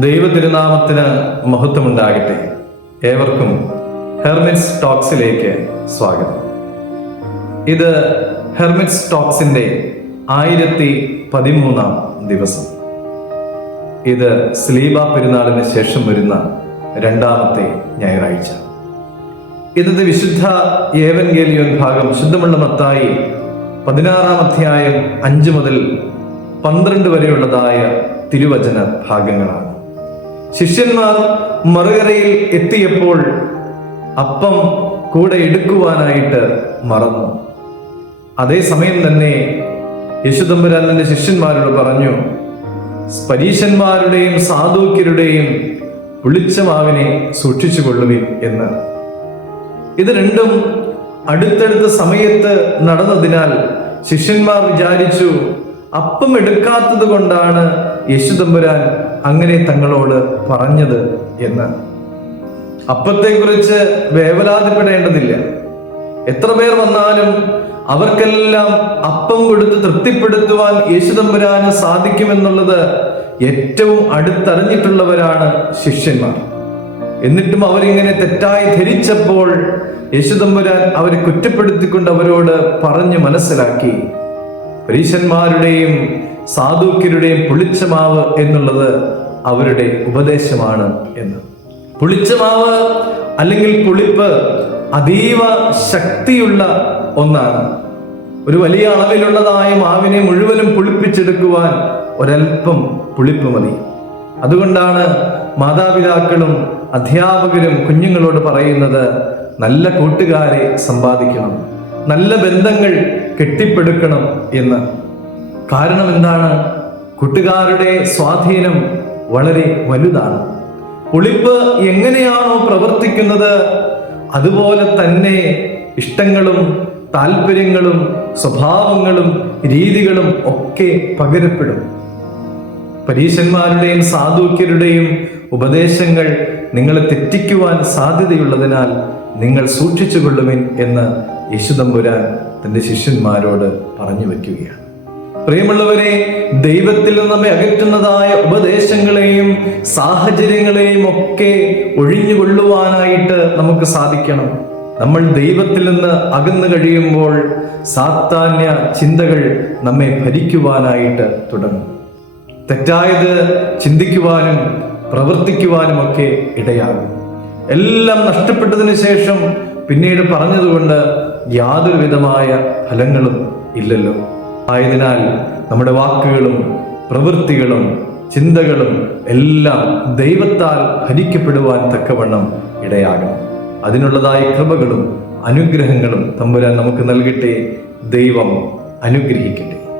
ദൈവ തിരുനാമത്തിന് മഹത്വമുണ്ടാകട്ടെ. ഏവർക്കും ഹെർമിറ്റ്സ് ടോക്സിലേക്ക് സ്വാഗതം. ഇത് ഹെർമിറ്റ്സ് ടോക്സിന്റെ ആയിരത്തി പതിമൂന്നാം ദിവസം. ഇത് സ്ലീബ പെരുന്നാളിന് ശേഷം വരുന്ന രണ്ടാമത്തെ ഞായറാഴ്ച. ഇന്നത്തെ വിശുദ്ധ ഏവൻഗേലിയോൻ ഭാഗം ശുദ്ധമുള്ള മത്തായി പതിനാറാം അധ്യായം അഞ്ച് മുതൽ പന്ത്രണ്ട് വരെയുള്ളതായ തിരുവചന ഭാഗങ്ങളാണ്. ശിഷ്യന്മാർ മറുകരയിൽ എത്തിയപ്പോൾ അപ്പം കൂടെ എടുക്കുവാനായിട്ട് മറന്നു. അതേസമയം തന്നെ യശുദമ്പുരാൻ തന്റെ ശിഷ്യന്മാരോട് പറഞ്ഞു പരീശന്മാരുടെയും സാധുക്യരുടെയും പുളിച്ചമാവിനെ സൂക്ഷിച്ചുകൊള്ളുവിൻ എന്ന്. ഇത് രണ്ടും അടുത്തടുത്ത സമയത്ത് നടന്നതിനാൽ ശിഷ്യന്മാർ വിചാരിച്ചു അപ്പം എടുക്കാത്തത് കൊണ്ടാണ് യേശുദമ്പുരാൻ അങ്ങനെ തങ്ങളോട് പറഞ്ഞത് എന്ന്. അപ്പത്തെക്കുറിച്ച് വേവലാതിപ്പെടേണ്ടതില്ല. എത്ര പേർ വന്നാലും അവർക്കെല്ലാം അപ്പം കൊടുത്ത് തൃപ്തിപ്പെടുത്തുവാൻ യേശുദമ്പുരാന് സാധിക്കുമെന്നുള്ളത് ഏറ്റവും അടുത്തറിഞ്ഞിട്ടുള്ളവരാണ് ശിഷ്യന്മാർ. എന്നിട്ടും അവരിങ്ങനെ തെറ്റായി ധരിച്ചപ്പോൾ യേശുദമ്പുരാൻ അവരെ കുറ്റപ്പെടുത്തിക്കൊണ്ട് അവരോട് പറഞ്ഞു മനസ്സിലാക്കി. പരീശന്മാരുടെയും സാധുക്യരുടെയും പുളിച്ചമാവ് എന്നുള്ളത് അവരുടെ ഉപദേശമാണ് എന്ന്. പുളിച്ചമാവ് അല്ലെങ്കിൽ പുളിപ്പ് അതീവ ശക്തിയുള്ള ഒന്നാണ്. ഒരു വലിയ അളവിലുള്ളതായ മാവിനെ മുഴുവനും പുളിപ്പിച്ചെടുക്കുവാൻ ഒരൽപ്പം പുളിപ്പ് മതി. അതുകൊണ്ടാണ് മാതാപിതാക്കളും അധ്യാപകരും കുഞ്ഞുങ്ങളോട് പറയുന്നത് നല്ല കൂട്ടുകാരെ സമ്പാദിക്കണം. നല്ല ബന്ധങ്ങൾ കെട്ടിപ്പടുക്കണം എന്ന്. കാരണം എന്താണ്? കൂട്ടുകാരുടെ സ്വാധീനം വളരെ വലുതാണ്. ഒളിപ്പ് എങ്ങനെയാണോ പ്രവർത്തിക്കുന്നത് അതുപോലെ തന്നെ ഇഷ്ടങ്ങളും താല്പര്യങ്ങളും സ്വഭാവങ്ങളും രീതികളും ഒക്കെ പകരപ്പെടും. പരീശന്മാരുടെയും സാധുക്യരുടെയും ഉപദേശങ്ങൾ നിങ്ങളെ തെറ്റിക്കുവാൻ സാധ്യതയുള്ളതിനാൽ നിങ്ങൾ സൂക്ഷിച്ചുകൊള്ളുവിൻ എന്ന് യേശുദമ്പുരാൻ തന്റെ ശിഷ്യന്മാരോട് പറഞ്ഞു വയ്ക്കുകയാണ്. പ്രിയമുള്ളവരെ ദൈവത്തിൽ നമ്മെ അകറ്റുന്നതായ ഉപദേശങ്ങളെയും സാഹചര്യങ്ങളെയും ഒക്കെ ഒഴിഞ്ഞുകൊള്ളുവാനായിട്ട് നമുക്ക് സാധിക്കണം. നമ്മൾ ദൈവത്തിൽ നിന്ന് അകന്നു കഴിയുമ്പോൾ സാത്താന്യ ചിന്തകൾ നമ്മെ ഭരിക്കുവാനായിട്ട് തുടങ്ങും. തെറ്റായത് ചിന്തിക്കുവാനും പ്രവർത്തിക്കുവാനും ഒക്കെ ഇടയാകും. എല്ലാം നഷ്ടപ്പെട്ടതിന് ശേഷം പിന്നീട് പറഞ്ഞതുകൊണ്ട് യാതൊരു വിധമായ ഫലങ്ങളും ഇല്ലല്ലോ. ആയതിനാൽ നമ്മുടെ വാക്കുകളും പ്രവൃത്തികളും ചിന്തകളും എല്ലാം ദൈവത്താൽ ഭരിക്കപ്പെടുവാൻ തക്കവണ്ണം ഇടയാകണം. അതിനുള്ളതായ കൃപകളും അനുഗ്രഹങ്ങളും തമ്പുരാൻ നമുക്ക് നൽകട്ടെ. ദൈവം അനുഗ്രഹിക്കട്ടെ.